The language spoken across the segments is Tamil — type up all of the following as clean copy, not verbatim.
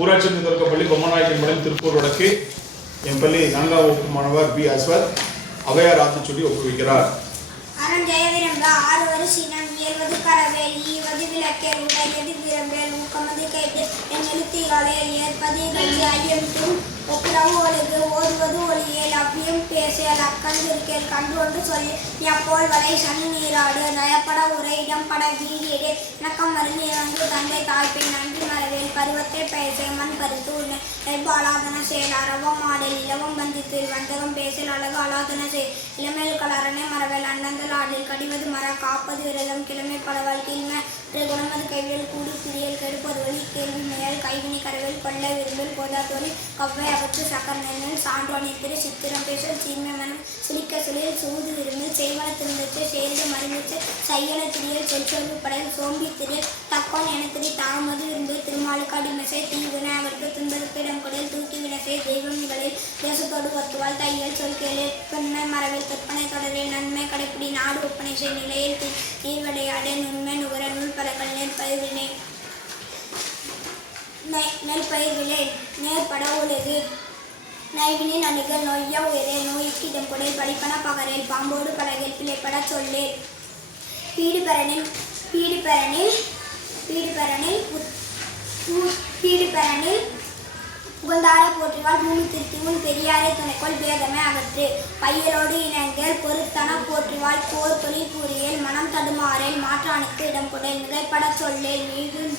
ஊராட்சி தொடக்கப்பள்ளி பொம்மநாயக்கன்படம் திருப்பூர் வடக்கு என் பள்ளி 4ஆம் வகுப்பு மாணவர் பி அஸ்வர் அவையார் ஆத்திச்சொல்லி ஒப்புவிக்கிறார். அறஞ்செயவிரும்ப ஆறுவது சினம் இயல்வது கரவேல் ஈவது விளக்கேல் உடையது விரும்பேல் ஊக்கமது கேட்டு என் எழுத்திகளே ஏற்பது இகழ்ச்சி ஐயமிட்டும் ஒப்புரவு ஒழுகு ஓதுவது ஒளியேல் அவ்வியம் பேசேல் அக்கண்டிருக்கேல் கண்டு ஒன்று சொல்லி எப்போல் வரை சனி நீராடு நயப்பட உரை இடம்பட வீடு இணக்கம் மருந்து இறங்கு தந்தை தாய்ப்பெண் நன்றி மரவேல் பருவத்தை பேசே மண் பருத்து உள்ள நெற்பு அலாதன செயல் அரவம் ஆடல் இலவம் பந்தித்து வந்தகம் பேசல் அழகு அலாதன செயல் இளமேல் கலரனை மரவேல் அண்ணந்தல் ஆடில் கடிவது மர காப்பது விரதம் கிழமை பலவால் கீழ்மை குணமது கைவியல் கூடி பிரியல் கெடுப்பது வழி கேள்வி மேல் கைவினி கரவேல் கொள்ள விரும்பல் போதாத்தோரி கவ்வை அவற்று சக்கர நெல் சான்றோனி திரு சித்திரம் பேசல் சீர்மை மனம் சிலிக்க சிலையில் சூது விரும்பில் செய்வன திருந்தச்சு சேர்ந்து மறைந்துச்சு செய்யன திரியல் செல்சொல்வி படையில் சோம்பி திரியல் தக்கோன் என திரி தாமது விரும்பு திருமாலுக்காடி மெசை தீவின அவற்று துன்பருக்கு இடம் கொடையில் தூக்கி வினசை தெய்வம் நிகழில் தேசத்தோடு ஒத்துவாள் தையல் சொல் கேளு பெண்மை மரவில் கற்பனை தொடரில் நன்மை கடைப்பிடி நாடு ஒப்பனை செய் நிலையில் நீர்வடையாடே நுண்மை நுகர நூல் பலகள் நெற்பயிர்வினை நெற்பயிர்வினை நேர்பட உலகு நைவினி நடுகள் நொய்ய உயரே நோய்க்கு இடம் கொடை படிப்பன பகரேல் பாம்போடு பலகில் பிழைப்பட சொல்லே பீடுபரனில் புகழ்ந்தாரை போற்றிவாள் பூமி திருத்திமுன் பெரியாரை துணைக்கொள் பேதமே அகற்று பையலோடு இணங்கேல் பொருத்தன போற்றிவாள் போர் தொழில் கூறியேல் மனம் தடுமாறேல் மாற்றானுக்கு இடம் கொடை மிகைப்பட சொல்லேல் மீதும்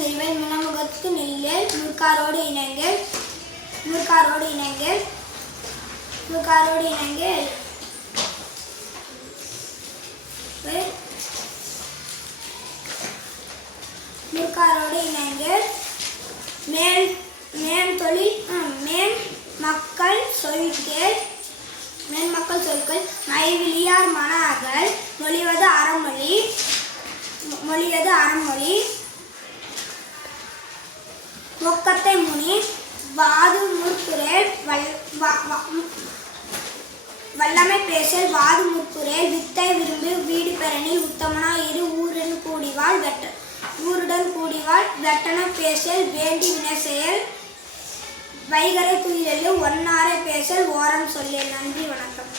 விரிவேல் மினமுகத்து நில்லேல் முற்காரோடு இணங்கேல் மேன்மக்கள் சொல்கள் மைவிலியார் மன அகல் மொழிவது அறமொழி மொக்கத்தை முனி வாது முற்குரேல் வல்லமை பேசல் வாது முற்குரேல் வித்தை விரும்பு வீடு பெறனில் உத்தமனா இரு ஊருடன் கூடிவாள் வெட்டன பேசல் வேண்டி வினை செயல் வைகரை துயிலு ஒன்னாரை பேசல் ஓரம் சொல்லேல். நன்றி, வணக்கம்.